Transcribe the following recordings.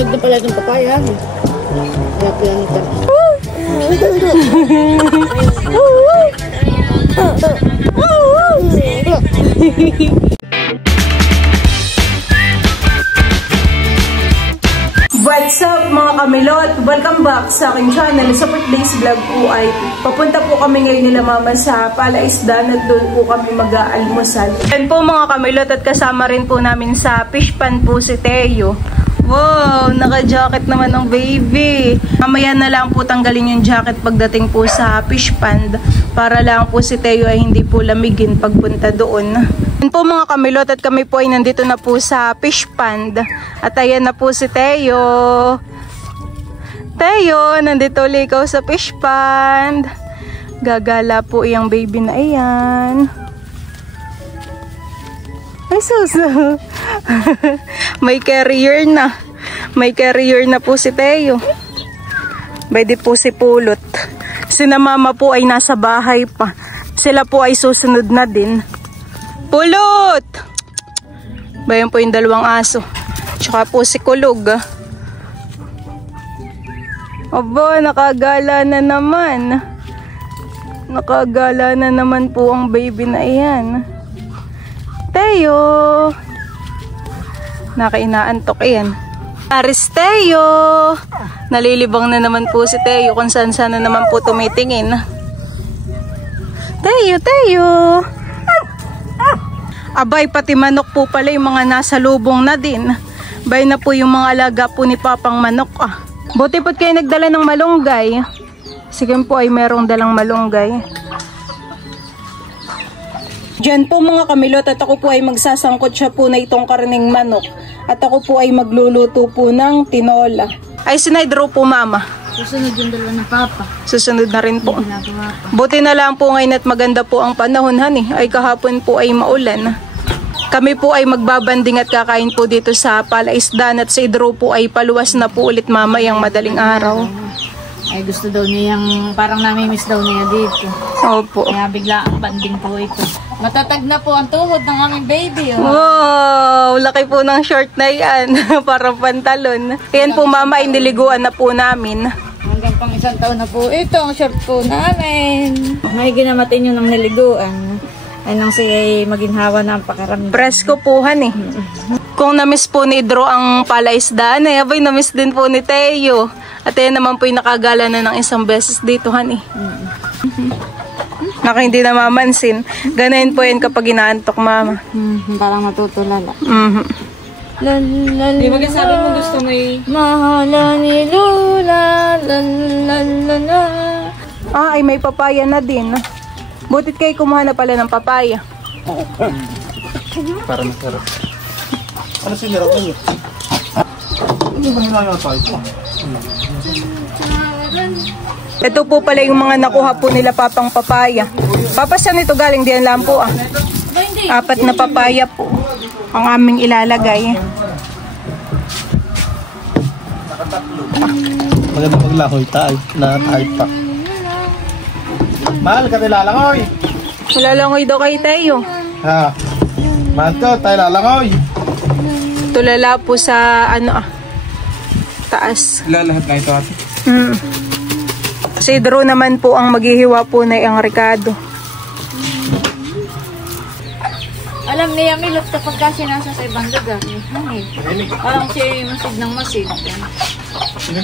susunod na pala ng papaya. Wala pala nito. What's up mga kamilot? Welcome back sa aking channel. Sa today's vlog po ay papunta po kami ngayon nila mama sa Palaisdan at doon po kami mag-aalmusal. Yan po mga kamilot at kasama rin po namin sa fish pan po si Teo. Wow, naka-jacket naman ang baby. Mamaya na lang po tanggalin yung jacket pagdating po sa fish pond para lang po si Teo ay hindi po lamigin pagpunta doon. Yan po mga kamilot at kami po ay nandito na po sa fish pond. At ayan na po si Teo. Teo, nandito ulit ikaw sa fish pond. Gagala po yung baby na ayan. Ay suso. May carrier na. May carrier na po si Teo. Pwede po si Pulot. Sina mama po ay nasa bahay pa. Sila po ay susunod na din. Pulot! Bayan po yung dalawang aso. Tsaka po si Kulog. Aba, nakagala na naman. Nakagala na naman po ang baby na iyan. Teo! Nakainaantok yan. Aris Teo! Nalilibang na naman po si Teo kung saan sana naman po tumitingin. Teo! Teo! Abay, pati manok po pala yung mga nasa lubong na din. Bay na po yung mga alaga po ni Papang Manok. Buti po't kayo nagdala ng malunggay. Sige po ay merong dalang malunggay. Diyan po mga kamilot at ako po ay magsasangkot siya po na itong karning manok. At ako po ay magluluto po ng tinola. Ay sinaydro po mama. Susunod yung dalawa ng papa. Susunod na rin po. Buti na lang po ngayon at maganda po ang panahon hani. Ay kahapon po ay maulan. Kami po ay magbabanding at kakain po dito sa Palaisdan at si Idro po ay paluwas na po ulit mamayang madaling araw. Ay gusto daw niya yung parang nami-miss daw niya dito. Opo. Kaya bigla ang banding po ito. Matatag na po ang tuhod ng aming baby. Oh. Wow, laki po ng short na yan. Parang pantalon. Yan po mama, iniliguan na po namin. Hanggang pang 1 taon na po ito ang short po namin. May ginamatin yun ng niliguan. Ay nang siya maginhawa ng pakaramdam. Presko po han eh. Kung namiss po ni Idro ang Palaisdan, ay abay namiss din po ni Teo. At yan naman po yung nakagala na ng 1 beses dito han eh. Naka hindi na mamansin. Ganayin po yan kapag inaantok mama. Parang natutulala. Di ba sabi mo gusto mo mahala ni Lula. Lalalala. Ay may papaya na din. Butit kayo kumuha na pala ng papaya. Para masarap. Ano sinirap ninyo? Ano ba hinayang tayo? Ito po pala yung mga nakuha po nila Papang papaya. Papa, saan ito galing? Diyan lang po 4 na papaya po ang aming ilalagay. Maganda maglahoy tayo na tayo pa. Mahal ka tayo lalangoy. Lalangoy daw kay Teo. Ha? Mahal ka tayo lalangoy. Tulala po sa taas. Lalahat na ito ate. Si Drew naman po ang maghihiwa po na ang Ricardo. Alam niya Milot kapag kasi nasa sa ibang lugar. Parang siya masid ng masid.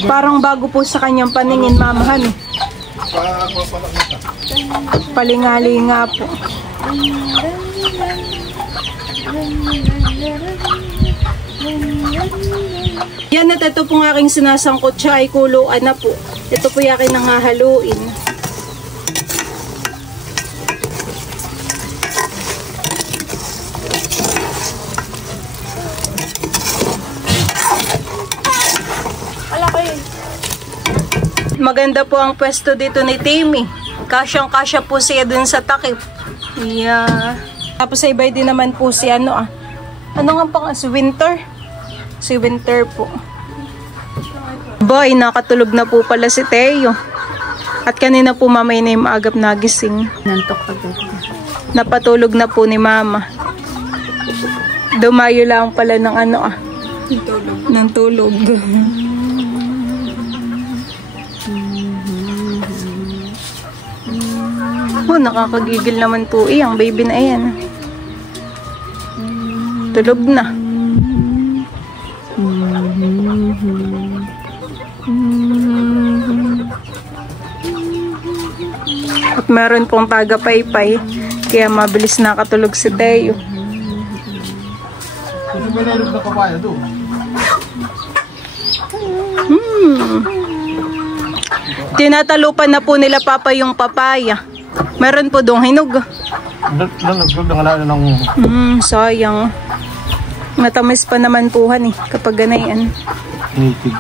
Parang bago po sa kanyang paningin mamahan. Palingali nga po. Yan at ito pong aking sinasangkot siya ay kuluan na po. Ito po yakin nang hahaluin. Maganda po ang pwesto dito ni Timmy. Kasyang-kasya po siya dun sa takip. Yeah. Tapos sa ibay din naman po si Ano nga pang si Winter. Si Winter po. Boy, nakatulog na po pala si Teo. At kanina po mamay na yung maagap nagising. Nantok agad. Napatulog na po ni mama. Dumayo lang pala ng ng tulog. Oh, nakakagigil naman po ang baby na yan. Tulog na. At meron pong taga-paypay, kaya mabilis nakatulog si Teo. Ano ba nalog na papaya doon? Tinatalupan na po nila Papa yung papaya. Meron po doong hinog. Nalog na nga ng... Sayang. Matamis pa naman po kapag ganayan. native.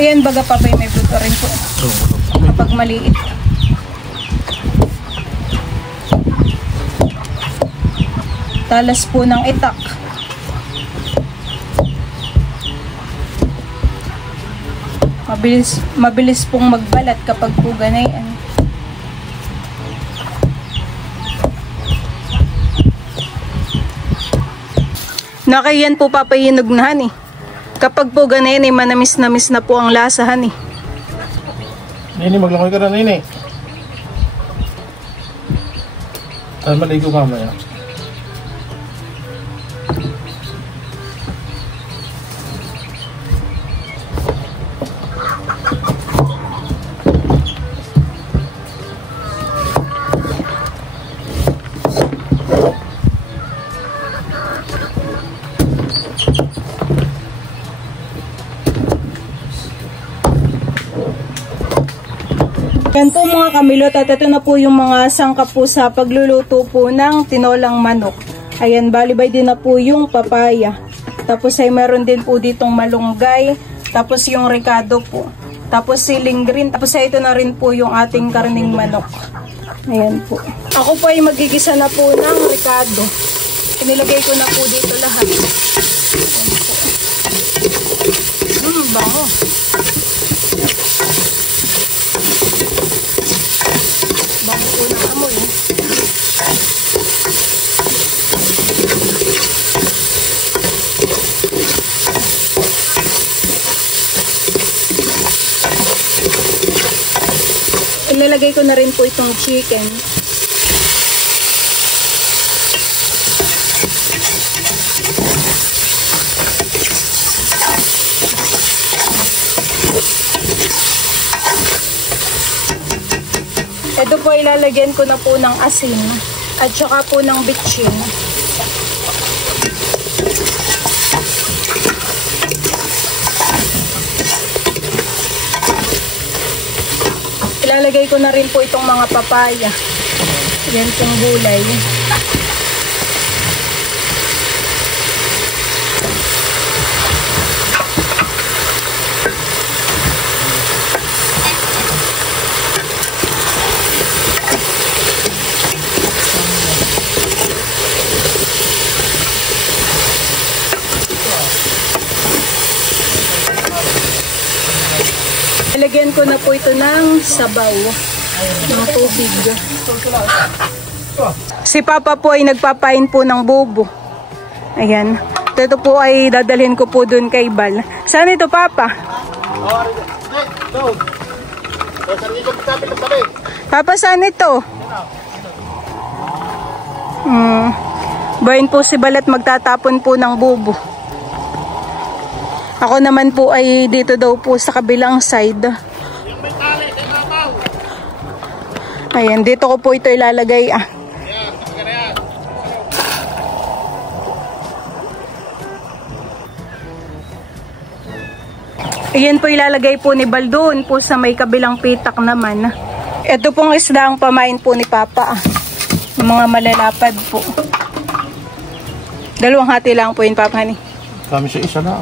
Ayan, baga Papay, may buto rin po. Kapag maliit. Talas po ng itak. Mabilis pong magbalat kapag po ganayan. Nakayan po papahinog na Kapag po ganayan manamis-namis na po ang lasa Nini, maglangoy ka na, Nini. Ay, maligo ka mamaya. Yan po mga kamilot, at ito na po yung mga sangkap po sa pagluluto po ng tinolang manok. Ayan, balibay din na po yung papaya. Tapos ay meron din po ditong malunggay. Tapos yung ricado po. Tapos siling green. Tapos ay ito na rin po yung ating karning manok. Ayan po. Ako po ay magigisa na po ng ricado. Inilagay ko na po dito lahat. Ayan po. Bango. Bango po ng amoy. Ilalagay ko na rin po itong chicken. Ito po ilalagyan ko na po ng asin at saka po ng bitchin. Ilalagay ko na rin po itong mga papaya. Yan pong gulay. Lagyan ko na po ito ng sabaw, ng tubig. Si Papa po ay nagpapain po ng bubo. Ayan. Ito po ay dadalhin ko po dun kay Bal. Saan ito, Papa? Papa, saan ito? Bayan po si Bal at magtatapon po ng bubo. Ako naman po ay dito daw po sa kabilang side. Ayan, dito ko po ito ilalagay. Ayan po ilalagay po ni Bal doon po sa may kabilang pitak naman. Ito pong isda ang pamain po ni Papa. Mga malalapad po. Dalawang hati lang po yun, Papa. Kami siya isa na.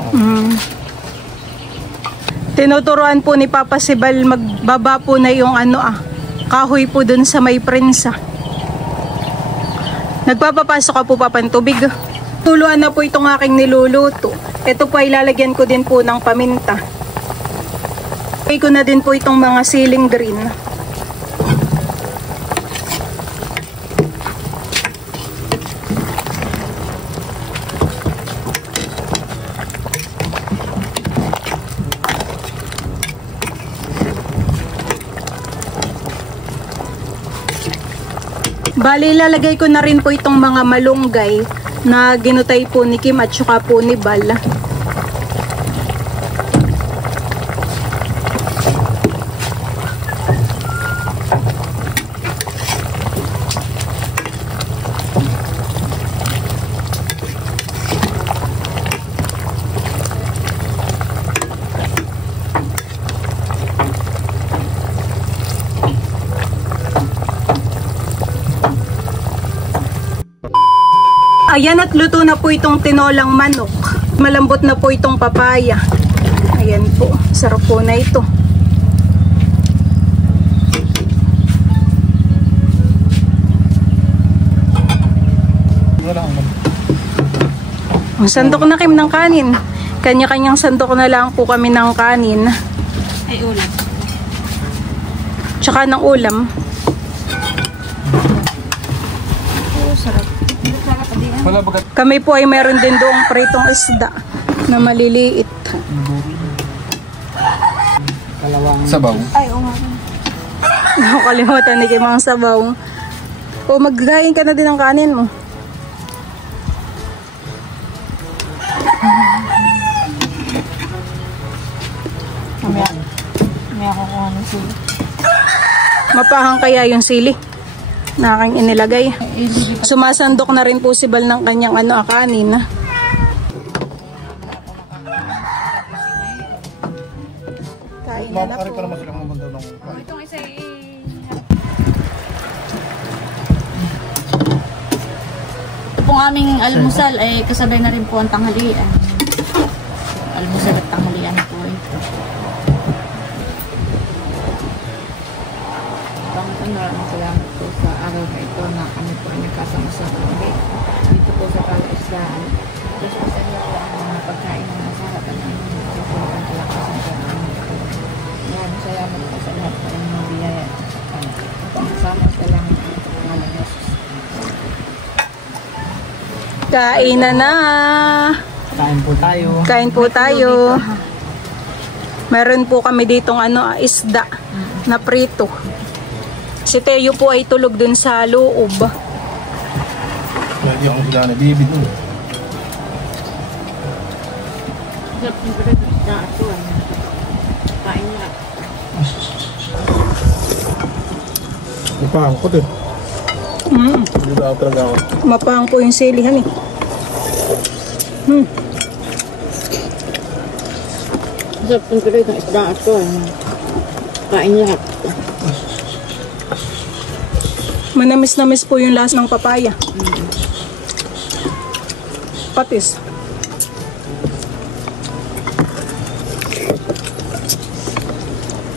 Tinuturuan po ni Papa si Bal magbaba po na yung kahoy po dun sa may prensa. Nagpapapasok ka po Papa ng tubig. Tuluan na po itong aking niluluto. Ito po ay lalagyan ko din po ng paminta. Lagay ko na din po itong mga siling green. Bali, ilalagay ko na rin po itong mga malunggay na ginutay po ni Kim at saka po ni Bal. Ayan, at luto na po itong tinolang manok. Malambot na po itong papaya. Ayan po, sarap po na ito. Ang sandok na Kim ng kanin. Kanya-kanyang sandok na lang po kami ng kanin. Ay, ulam. Tsaka ng ulam. Oh, sarap. Wala bagat. Kami po ay meron din doong pritong isda na maliliit. Sabaw. Ay, oo nga. Nakakalimutan ni Kim ang sabaw. O, maggahin ka na din ng kanin mo. May ako kung ano sila. Mapahang kaya yung sili na aking inilagay. Sumasandok na rin po si Bal ng kanyang kanin. Kain na Ari po. pa naman sila mga bandaw ng Itong isa pong aming almusal ay kasabay na rin po ang tanghalian. Almusal at tanghalian po ito. Maraming salamat po sa araw na ito na kami po ay nagkasama sa kami dito po sa palaisdaan. Diyos po sa inyo po ang mga pagkain na nasa harapan namin dito po ang kalakasan po ang aming ito. Maraming salamat po sa lahat po ng mga biyaya at sama sa lang ang Jesus. Kain na. Kain po tayo. Kain po tayo. Meron po kami ditong isda na prito. Si Teo po ay tulog dun sa loob. Lagi akong sila na bibig nun. Kain na. Ipahangkot eh. Hindi na ako talaga ako. Mapahang po yung silihan eh. Sarap ng tuloy ng isda ito. Kain lahat. Manamis-namis po yung lasa ng papaya. Patis.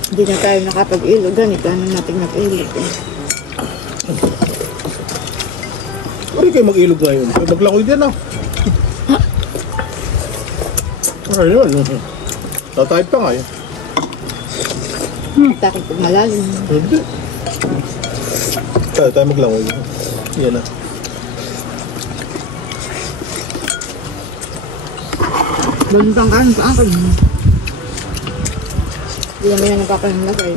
Hindi na tayo nakapag-ilog. Ganito na natin mag-ilog. Pwede kayo mag-ilog ngayon. Maglakoy din ah. Ayun. Tatahit pa nga yun. Takot pag malalim. Hindi. Tayo maglakoy. Yan na. Bantang kanin sa akin. Hindi naman yan nagpapahinlagay.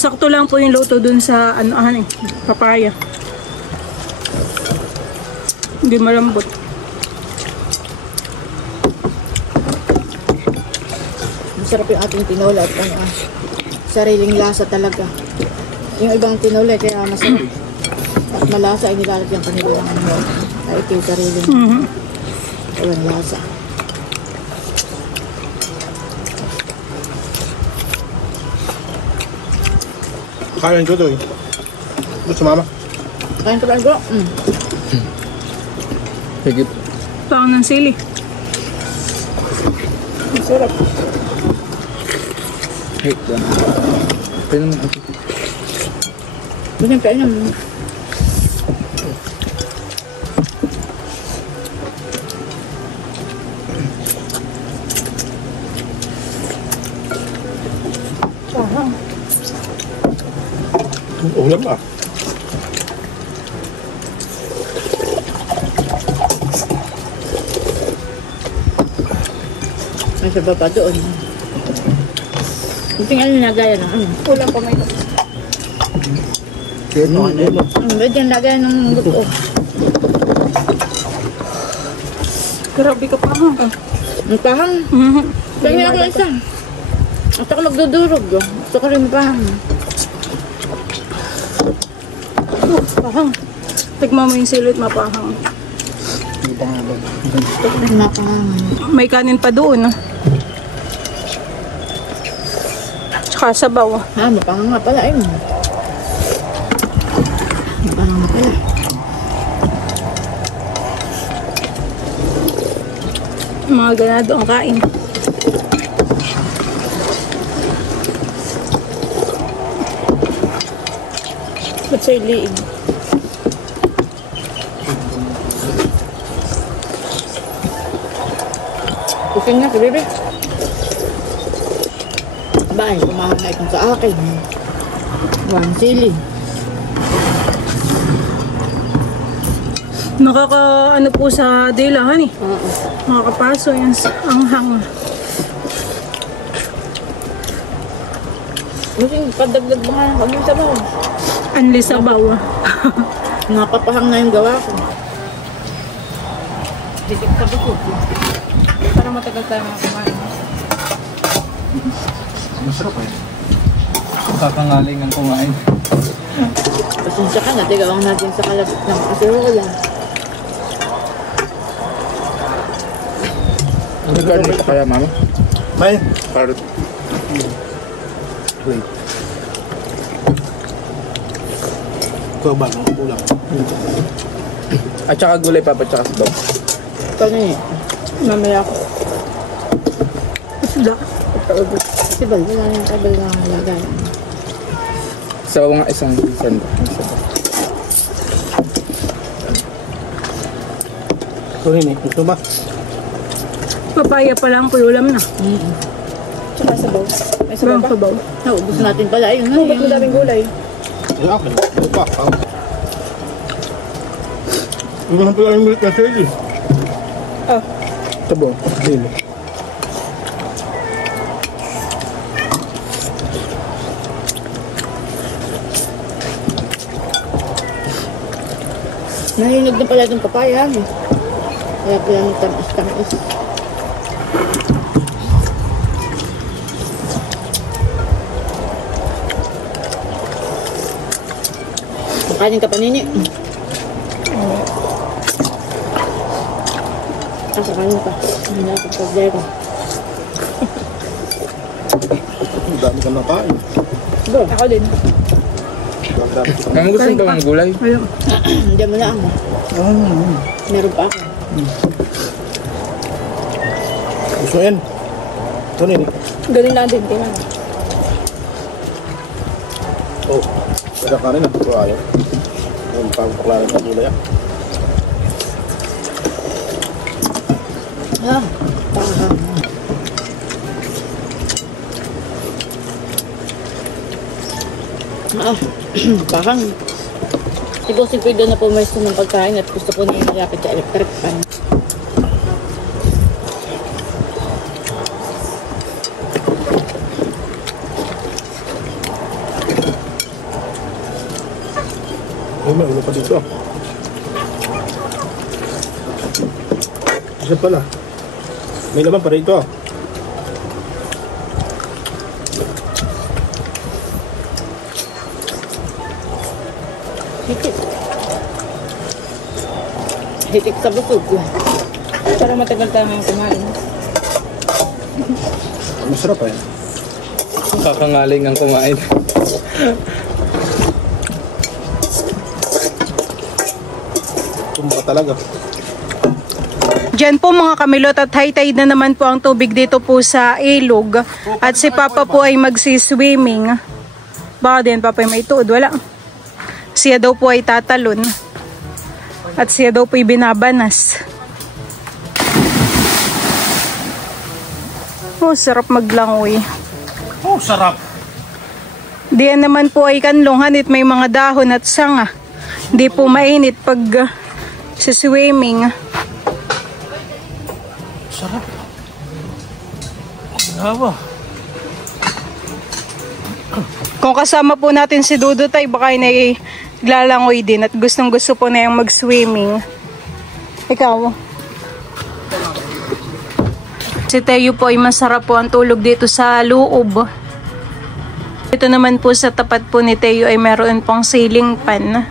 Sakto lang po yung luto dun sa papaya. Hindi malambot. Masarap yung ating tinola at sariling lasa talaga. Yung ibang tinola kaya masarap. At malasa ay nilalagyan ko nila ng ay ito yung sariling walang lasa. Kain ko to eh. Gusto mama? Kain ko ba? Higit. Pang ng sili. Masarap. Hey, pwede naman ako. Ganyan kain naman. Ulam ah. Ay, Ay, sa baba doon. Kunting ano nagaya ng ano. Kulang pa may ito. Ba't yan nagaya ng buto? Grabe ka pa ha. Ang pahang. Sabi ako isa. At ako magdudurog. Gusto ko rin mapahang. Pahang. Tigma mo yung silit, mapahang. Mapahang. May kanin pa doon. Tsaka sabaw. Ha, mapahang nga pala eh. Mapahang nga pala. Mga ganado ang kain. Ba't sa'yo liig? Kusing nga si Bebe. Ba, kumahal na itong sa akin. One sili. Nakaka ano po sa dilahan eh. Oo. Makakapaso yan sa anghang. Kusing, padagdag mo nga. Huwag yung sabaw. Anli sabaw. Napapahang na yung gawa ko. Dikit ka ba ko? Para matagal tayo mga kumain. Masarap eh. Kakangaling ang kumain. Pasensya ka na, tigawang natin sa kalabit ng kasirola. May garlic pa kaya, mama? May? Carrot. Wait. Ikaw ba? Ang kulang. At saka gulay, papa, tsaka sabaw. Ito na eh. Mamaya ako. Isda. Kasi ba, wala na yung tabal na lagay. Sabaw nga isang sanda. Ito rin eh. Gusto ba? Papaya pa lang po ulam na. Tsaka sabaw. May sabaw. Naubos natin pala. Ayun na. Ba't madaming gulay? Ay, akin. Ito pa. Ano na pala yung milik na sili? Ah. Sabaw. Sili. Nahinog na pala itong papaya. Kaya pala ng tamis-tamis. Kanin ka pa nini. Asa kanin ka. Hindi na ako pagdero. Ang dami ka na kain. Bro, ako din. Ang dami ka. Ang gusto ba ng gulay? Ayun. Hindi mo lang. Meron pa ako. Gusto yan. Ito rin eh. Ganun lang din, kailangan. Oh. Kaya kanin ah. Ito ayaw. Yung pagpaklaran sa gulay ah. Ah, pahang. Pahang. Si Bossing Pedro na pumesto ng pagkain at gusto po niya malapit sa electric fan. Ay, may ulo pa dito ah. Isa pala. May laman pa rito ah. Hitik. Hitik sa busog. Para matagal tayo mga kumain. Masarap eh. Kakangaling ang kumain. Tumba talaga. Diyan po mga kamilot at high tide na naman po ang tubig dito po sa ilog. At si Papa po ay magsiswimming. Baka din Papa may tuod. Wala. Siya daw po ay tatalon. At siya daw po ay binabanas. Oh, sarap maglangoy. Oh, sarap. Diyan naman po ay kanlungan at may mga dahon at sanga. Hindi po mainit pag sa swimming. Sarap. Haba. Kung kasama po natin si Dudut ay baka naglalangoy din at gustong gusto po na yung mag-swimming. Ikaw? Si Teo po ay masarap po ang tulog dito sa loob. Ito naman po sa tapat po ni Teo ay meron pong ceiling fan.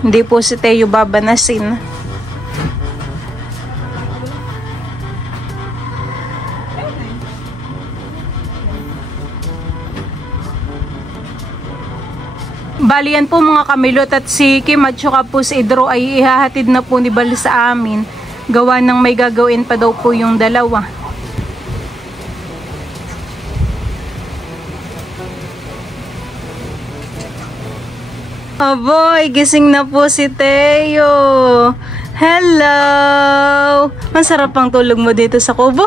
Hindi po si Teo babanasin. Bali yan po mga kamilot at si Kim at saka po si Idro ay ihahatid na po ni Bal sa amin. Gawa ng may gagawin pa daw po yung dalawa. Aboy, gising na po si Teo. Hello! Masarap ang tulog mo dito sa kubo?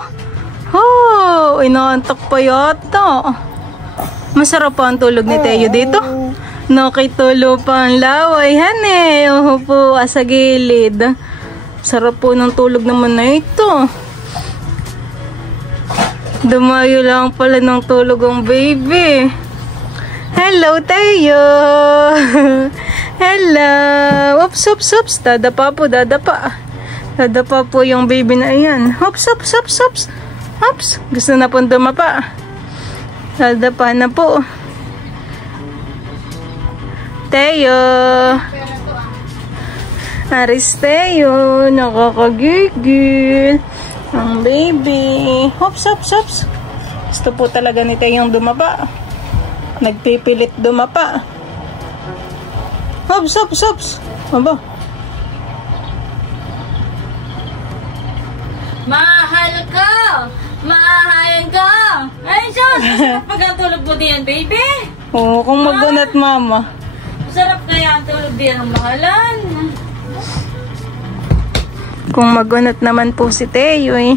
Oh, inaantok pa yata. Masarap pa ang tulog ni Teo dito. Nakitulo pa ang laway, hane. Oho po, sa gilid. Sarap po ng tulog naman na ito. Dumayo lang pala ng tulog ang baby. Hello, Teo. Hello. Oops, oops, oops. Dadapa po, dadapa. Dadapa po yung baby na yan. Oops, oops, oops, oops. Oops. Gusto na pong dumapa. Dadapa na po. Teo. Aris Teo. Nakakagigil. Ang baby. Oops, oops, oops. Gusto po talaga ni Teo yung dumapa. Nagpipilit dumapa. Hops, hops, hops. Aba. Mahal ka! Mahal ka! Ay, Diyos! Masarap pag ang tulog mo diyan, baby! Oo, kung magunat mama. Masarap kaya ang tulog diyan ang mahalan. Kung magunat naman po si Teo eh.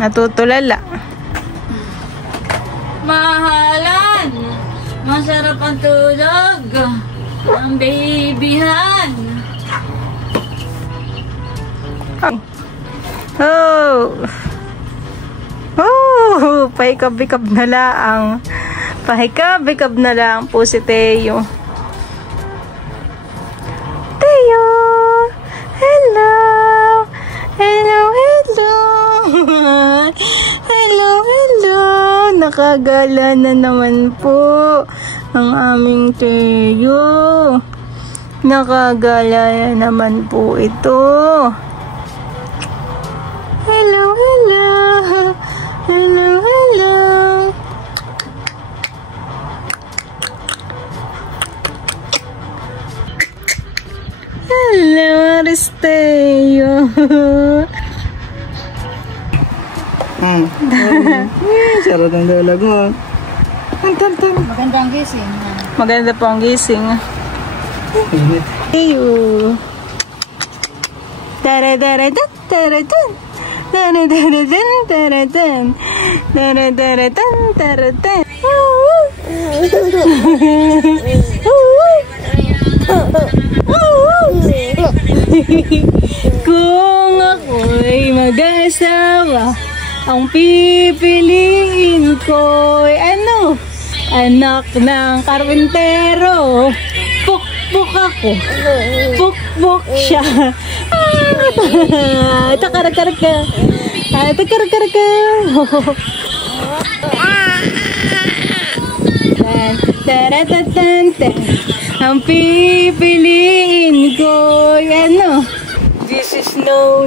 Natutulala. Mahalan! Masarap ang tulog. Ang babyhan. Oh! Oh! Pahikab-hikab na lang. Pahikab-hikab na lang po si Teo. Teo! Hello! Hello, hello! Hello, hello! Nakagala na naman po ang aming Teo. Nakagala na naman po ito. Hello, hello! Hello, hello! Hello, Aristeo! Sarap ng dalag mo. Magandang gising. Maganda po ang gising. Init. Eyo. Tara-tara-tan, tara-tan. Tara-tara-tan, tara-tan. Tara-tara-tan, tara-tan. Kung ako'y mag-asawa, ang pipiliin ko'y ano? Anak ng karpintero. Pukpuk ako. Pukpuk siya. Takaraka. Takaraka. Taratatan. Ang pipiliin ko'y ano? This is no.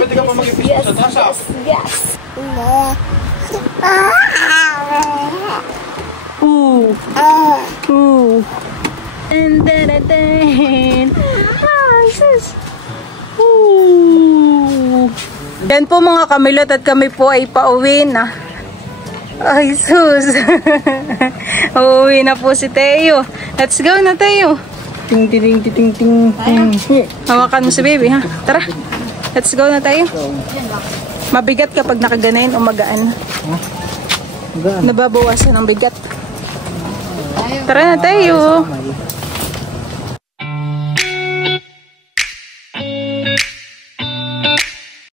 Pwede ka pa mag-ipis sa tasa. Yes. Ooh. Ooh. Ten. Ah, sis. Ooh. Yan po mga kamilot at kami po ay pauwi na. Ay, sus. Uuwi na po si Teo. Let's go na, Teo. Ting. Hawakan mo si baby, ha? Tara. Let's go na tayo. Mabigat kapag nakaganayin o magaan. Nababawasan ang bigat. Tara na tayo.